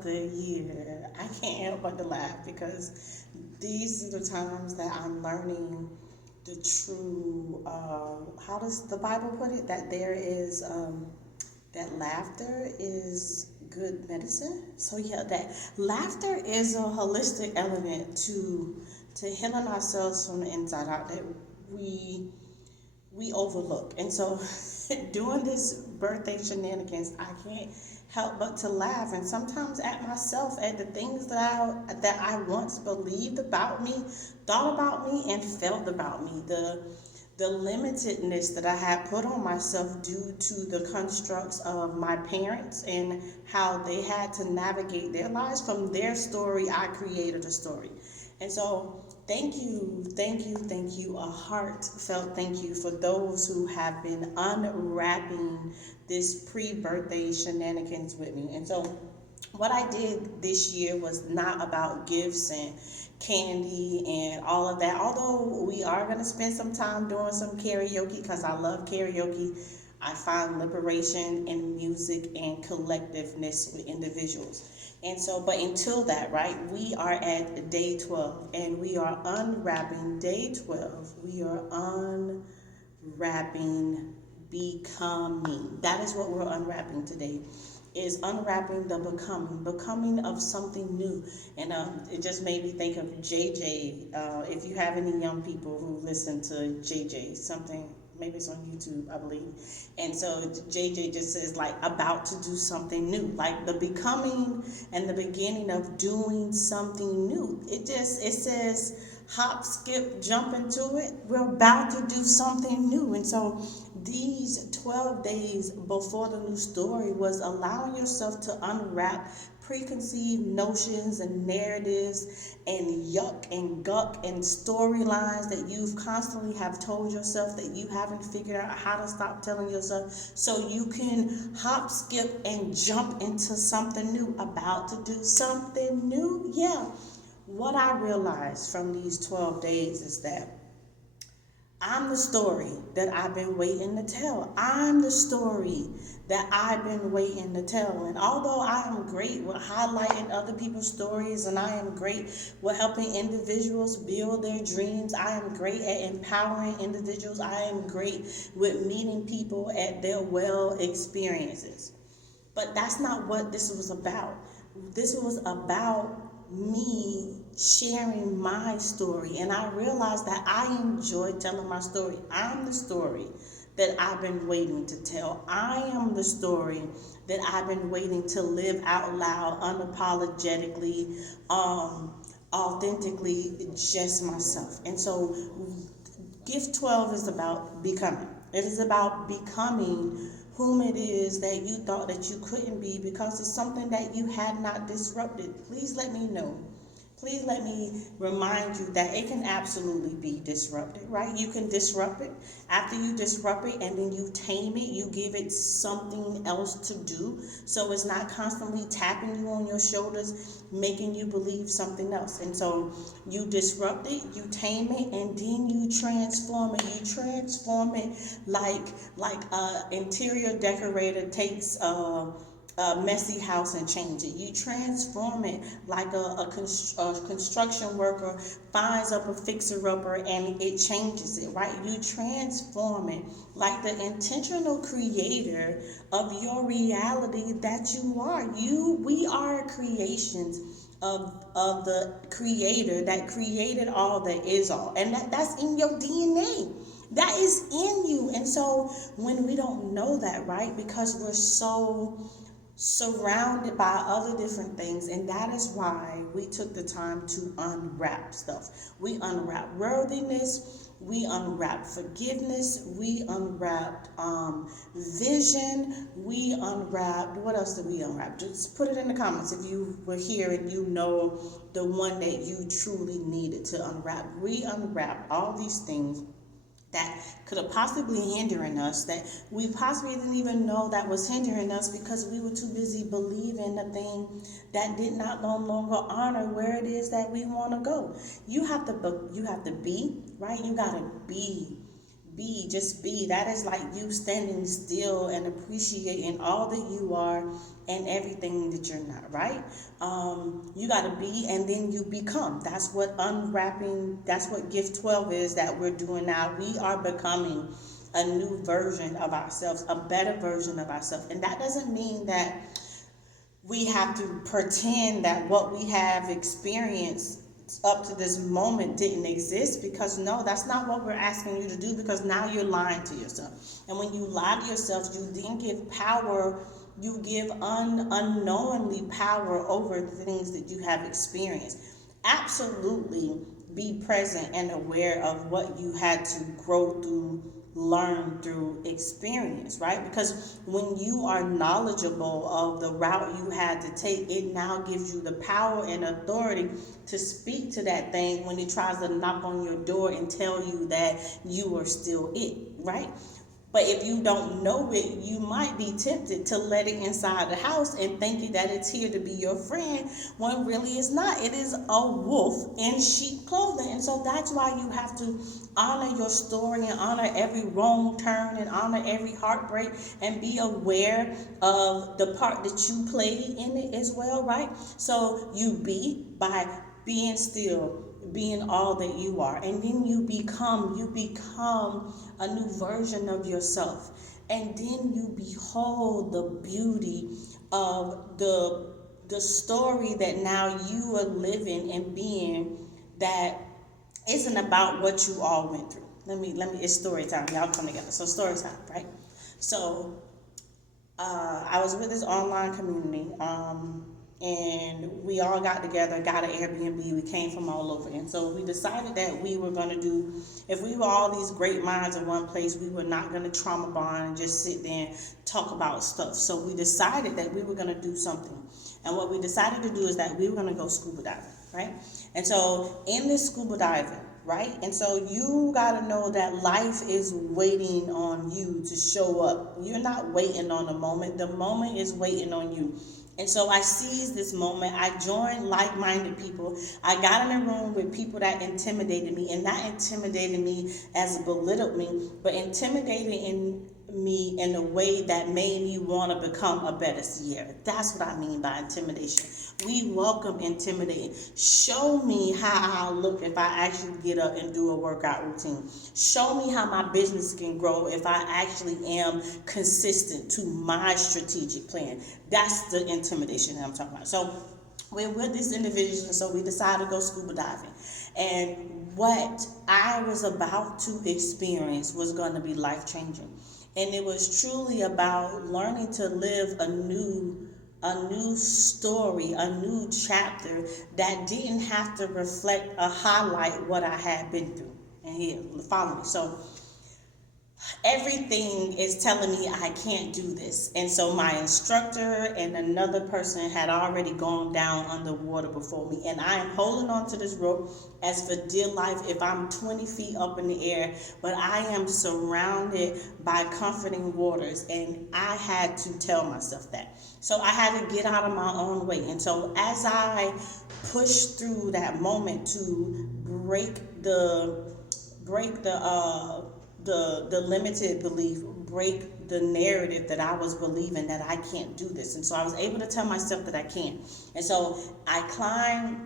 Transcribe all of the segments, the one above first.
of the year, I can't help but to laugh because these are the times that I'm learning the true, how does the Bible put it? That there is, that laughter is good medicine. So yeah, that laughter is a holistic element to healing ourselves from the inside out that we we overlook. And so doing this birthday shenanigans, I can't help but to laugh and sometimes at myself at the things that I once believed about me, thought about me, and felt about me. The limitedness that I had put on myself due to the constructs of my parents and how they had to navigate their lives. From their story, I created a story. And so, thank you, thank you, thank you, a heartfelt thank you for those who have been unwrapping this pre birthday shenanigans with me. And so, what I did this year was not about gifts and candy and all of that. Although we are going to spend some time doing some karaoke because I love karaoke. I find liberation in music and collectiveness with individuals. And so, but until that, right, we are at day 12 and we are unwrapping day 12. We are unwrapping becoming. That is what we're unwrapping today. Is unwrapping the becoming of something new. And it just made me think of JJ. If you have any young people who listen to JJ, something, maybe it's on YouTube, I believe. And so JJ just says like about to do something new, like the becoming and the beginning of doing something new. It says hop, skip, jump into it. We're about to do something new. And so these 12 days before the new story was allowing yourself to unwrap preconceived notions and narratives and yuck and guck and storylines that you've constantly have told yourself that you haven't figured out how to stop telling yourself, so you can hop, skip, and jump into something new. About to do something new. Yeah. What I realized from these 12 days is that I'm the story that I've been waiting to tell. I'm the story that I've been waiting to tell. And although I am great with highlighting other people's stories and I am great with helping individuals build their dreams, I am great at empowering individuals, I am great with meeting people at their well experiences. But that's not what this was about. This was about me sharing my story. And I realized that I enjoy telling my story. I'm the story that I've been waiting to tell. I am the story that I've been waiting to live out loud, unapologetically, authentically, just myself. And so, Gift 12 is about becoming. It is about becoming whom it is that you thought that you couldn't be because it's something that you had not disrupted. Please let me know. Please let me remind you that it can absolutely be disrupted, right? You can disrupt it. After you disrupt it and then you tame it, you give it something else to do. So it's not constantly tapping you on your shoulders, making you believe something else. And so you disrupt it, you tame it, and then you transform it. You transform it like a interior decorator takes a messy house and change it. You transform it like a construction worker finds up a fixer-upper and it changes it, right? You transform it like the intentional creator of your reality that you are. We are creations of the creator that created all that is all. And that's in your DNA. That is in you. And so when we don't know that, right? Because we're so surrounded by other different things, and that is why we took the time to unwrap stuff. We unwrapped worthiness, we unwrapped forgiveness, we unwrapped vision, we unwrapped, what else did we unwrap? Just put it in the comments if you were here and you know the one that you truly needed to unwrap. We unwrapped all these things that could have possibly hindering us, that we possibly didn't even know that was hindering us because we were too busy believing the thing that did not no longer honor where it is that we want to go. You have to be, right? You got to be just be. That is like you standing still and appreciating all that you are and everything that you're not, right? You got to be and then you become. That's what unwrapping, that's what gift 12 is that we're doing now. We are becoming a new version of ourselves, a better version of ourselves. And that doesn't mean that we have to pretend that what we have experienced up to this moment didn't exist, because no, that's not what we're asking you to do, because now you're lying to yourself. And when you lie to yourself, you then give power, you give unknowingly power over the things that you have experienced. Absolutely be present and aware of what you had to grow through, learn through experience, right? Because when you are knowledgeable of the route you had to take, it now gives you the power and authority to speak to that thing when it tries to knock on your door and tell you that you are still it, right? But if you don't know it, you might be tempted to let it inside the house and thinking that it's here to be your friend, when really it's not. It is a wolf in sheep clothing. And so that's why you have to honor your story and honor every wrong turn and honor every heartbreak and be aware of the part that you played in it as well, right? So you be by being still, being all that you are, and then you become a new version of yourself, and then you behold the beauty of the story that now you are living and being, that isn't about what you all went through. Let me it's story time. Y'all come together. So story time, right? So I was with this online community, and we all got together, got an Airbnb. We came from all over, and so we decided that we were going to do, if we were all these great minds in one place, we were not going to trauma bond and just sit there and talk about stuff. So we decided that we were going to do something, and what we decided to do is that we were going to go scuba diving, right? And so in this scuba diving, right? And so you got to know that life is waiting on you to show up. You're not waiting on the moment is waiting on you. And so I seized this moment. I joined like-minded people. I got in a room with people that intimidated me, and not intimidated me as belittled me, but intimidated me in a way that made me want to become a better Sierra. That's what I mean by intimidation. We welcome intimidating. Show me how I look if I actually get up and do a workout routine. Show me how my business can grow if I actually am consistent to my strategic plan. That's the intimidation that I'm talking about. So we're with this individual, and so we decided to go scuba diving. And what I was about to experience was going to be life-changing. And it was truly about learning to live a new story, a new chapter that didn't have to reflect or highlight what I had been through. And here, follow me. So everything is telling me I can't do this. And so my instructor and another person had already gone down underwater before me. And I am holding on to this rope as for dear life if I'm 20 feet up in the air. But I am surrounded by comforting waters. And I had to tell myself that. So I had to get out of my own way. And so as I pushed through that moment to break the limited belief, break the narrative that I was believing that I can't do this. And so I was able to tell myself that I can. And so I climbed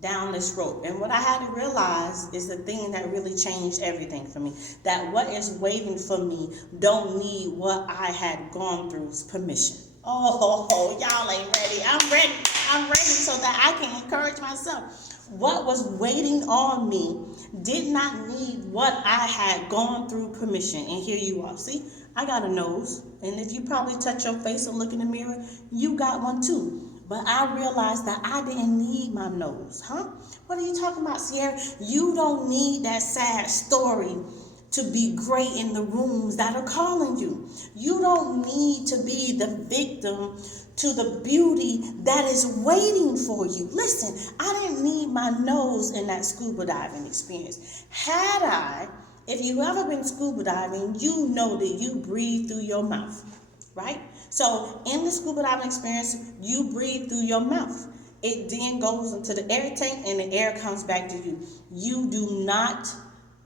down this rope. And what I had to realize is the thing that really changed everything for me. That what is waiting for me don't need what I had gone through's permission. Oh, y'all ain't ready. I'm ready so that I can encourage myself. What was waiting on me did not need what I had gone through permission. And here you are. See, I got a nose. And if you probably touch your face or look in the mirror, you got one too. But I realized that I didn't need my nose. What are you talking about, Sierra? You don't need that sad story to be great in the rooms that are calling you. You don't need to be the victim to the beauty that is waiting for you. Listen, I didn't need my nose in that scuba diving experience. If you've ever been scuba diving, you know that you breathe through your mouth, right? So in the scuba diving experience, you breathe through your mouth. It then goes into the air tank and the air comes back to you. You do not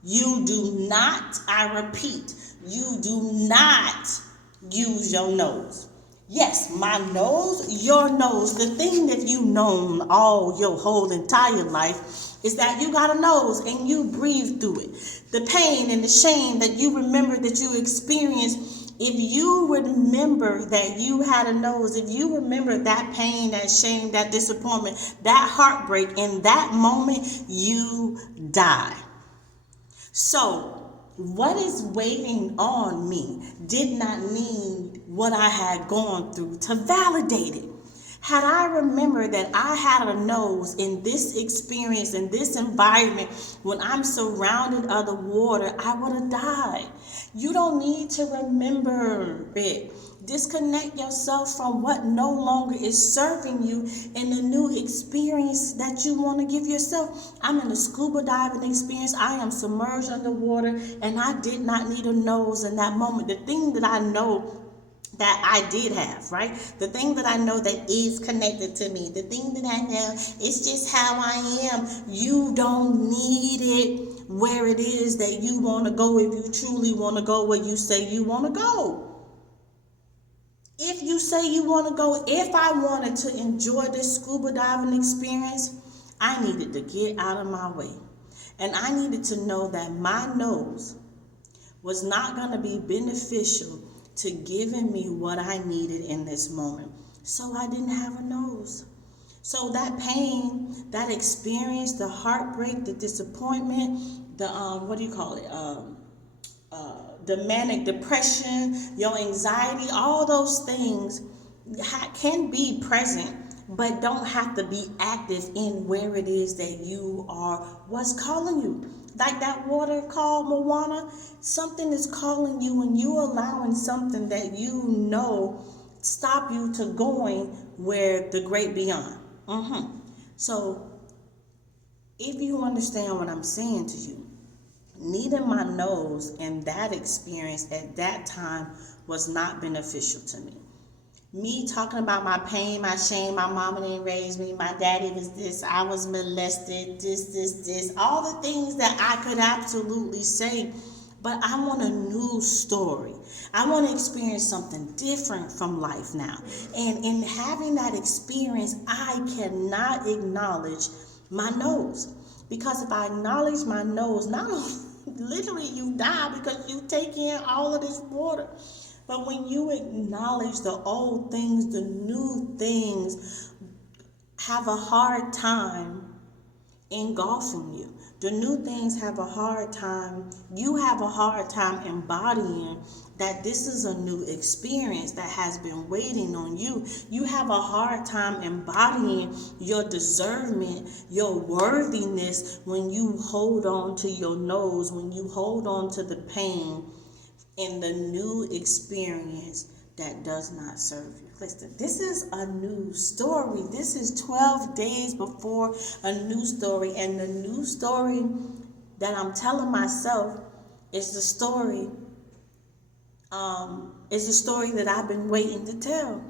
You do not, I repeat, you do not use your nose. Yes, my nose, your nose, the thing that you've known all your whole entire life is that you got a nose and you breathe through it. The pain and the shame that you remember that you experienced, if you remember that you had a nose, if you remember that pain, that shame, that disappointment, that heartbreak, in that moment, you die. So, what is waiting on me did not need what I had gone through to validate it. Had I remembered that I had a nose in this experience, in this environment, when I'm surrounded of the water, I would have died. You don't need to remember it. Disconnect yourself from what no longer is serving you in the new experience that you want to give yourself. I'm in a scuba diving experience. I am submerged underwater, and I did not need a nose in that moment. The thing that I know that I did have, right? The thing that I know that is connected to me, the thing that I know, it's just how I am. You don't need it where it is that you want to go if you truly want to go where you say you want to go. If you say you want to go, if I wanted to enjoy this scuba diving experience, I needed to get out of my way. And I needed to know that my nose was not going to be beneficial to giving me what I needed in this moment. So I didn't have a nose. So that pain, that experience, the heartbreak, the disappointment, the the manic depression, your anxiety, all those things can be present, but don't have to be active in where it is that you are, what's calling you. Like that water called Moana, something is calling you and you allowing something that you know stop you to going where the great beyond. So if you understand what I'm saying to you, needing my nose in that experience at that time was not beneficial to me. Me talking about my pain, my shame, my mama didn't raise me, my daddy was this, I was molested, this, all the things that I could absolutely say, but I want a new story. I want to experience something different from life now. And in having that experience, I cannot acknowledge my nose. Because if I acknowledge my nose, not only literally you die because you take in all of this water. But when you acknowledge the old things, the new things have a hard time engulfing you. The new things have a hard time, you have a hard time embodying that this is a new experience that has been waiting on you. You have a hard time embodying your deservement, your worthiness when you hold on to your nose, when you hold on to the pain in the new experience that does not serve you. Listen, this is a new story. This is 12 days before a new story. And the new story that I'm telling myself is the story, that I've been waiting to tell.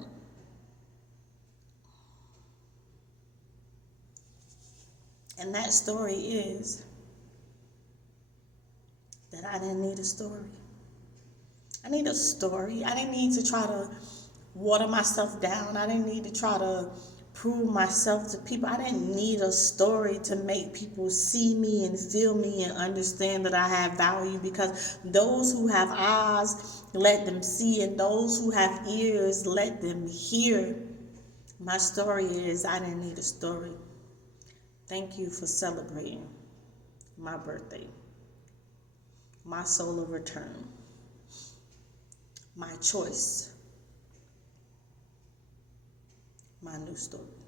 And that story is that I didn't need a story. I need a story. I didn't need to try to water myself down. I didn't need to try to prove myself to people. I didn't need a story to make people see me and feel me and understand that I have value, because those who have eyes, let them see, and those who have ears, let them hear. My story is I didn't need a story. Thank you for celebrating my birthday, my solar return, my choice, my new story.